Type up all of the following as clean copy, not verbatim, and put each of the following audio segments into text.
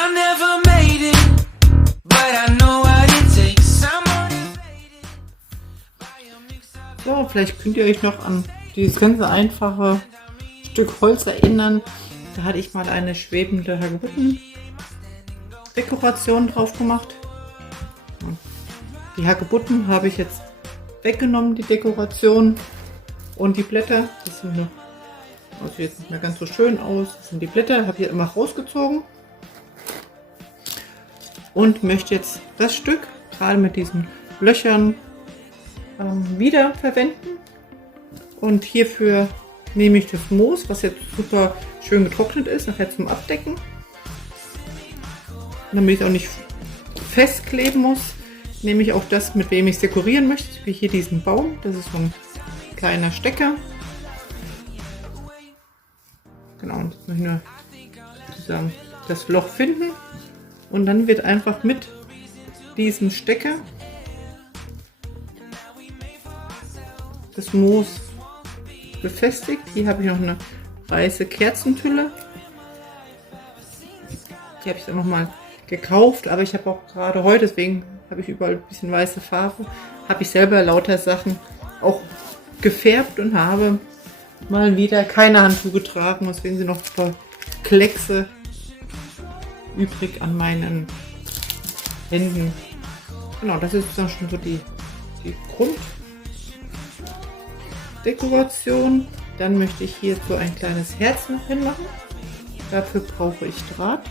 I never made it, but I know what it takes. I'm motivated by a mix of. So, vielleicht könnt ihr euch noch an dieses ganz einfache Stück Holz erinnern. Da hatte ich mal eine schwebende Hagebutten-Dekoration drauf gemacht. Die Hagebutten habe ich jetzt weggenommen, die Dekoration und die Blätter. Das sind noch, also jetzt nicht mehr ganz so schön aus. Das sind die Blätter, habe ich immer rausgezogen und möchte jetzt das Stück gerade mit diesen Löchern wieder verwenden. Und hierfür nehme ich das Moos, was jetzt super schön getrocknet ist, nachher zum Abdecken. Damit ich es auch nicht festkleben muss, nehme ich auch das, mit wem ich es dekorieren möchte, wie hier diesen Baum. Das ist so ein kleiner Stecker. Genau, und jetzt muss ich nur sozusagen das Loch finden. Und dann wird einfach mit diesem Stecker das Moos befestigt. Hier habe ich noch eine weiße Kerzentülle. Die habe ich dann nochmal gekauft, aber ich habe auch gerade heute, deswegen habe ich überall ein bisschen weiße Farbe, habe ich selber lauter Sachen auch gefärbt und habe mal wieder keine Handschuhe getragen. Deswegen sind noch ein paar Kleckse übrig an meinen Händen. Genau, das ist dann schon so die Grunddekoration. Dann möchte ich hier so ein kleines Herz noch hinmachen. Dafür brauche ich Draht.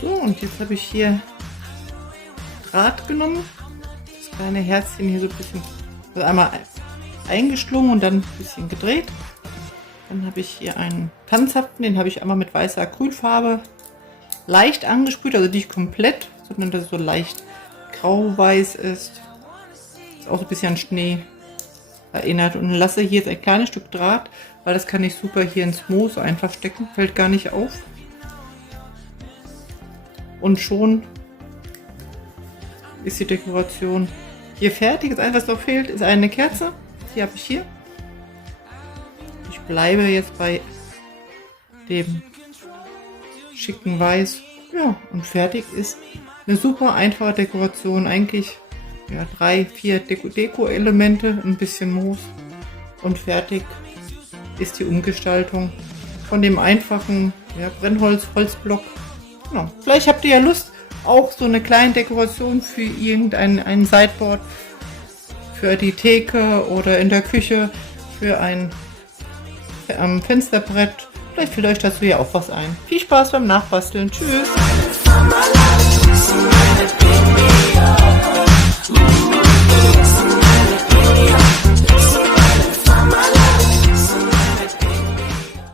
So, und jetzt habe ich hier Draht genommen. Das kleine Herzchen hier so ein bisschen, also einmal eingeschlungen und dann ein bisschen gedreht. Dann habe ich hier einen Tannenzapfen, den habe ich einmal mit weißer Acrylfarbe leicht angesprüht, also nicht komplett, sondern dass es so leicht grau-weiß ist. Ist auch so ein bisschen an Schnee erinnert. Und lasse hier jetzt ein kleines Stück Draht, weil das kann ich super hier ins Moos einfach stecken, fällt gar nicht auf. Und schon ist die Dekoration hier fertig. Das Einzige, was noch fehlt, ist eine Kerze. Die habe ich hier. Ich bleibe jetzt bei dem schicken Weiß. Ja, und fertig ist eine super einfache Dekoration. Eigentlich ja, 3, 4 Deko-Elemente, ein bisschen Moos und fertig ist die Umgestaltung von dem einfachen Brennholz-Holzblock. Genau. Vielleicht habt ihr ja Lust, auch so eine kleine Dekoration für ein Sideboard, für die Theke oder in der Küche, für ein Fensterbrett. Vielleicht fällt euch dazu ja auch was ein. Viel Spaß beim Nachbasteln. Tschüss!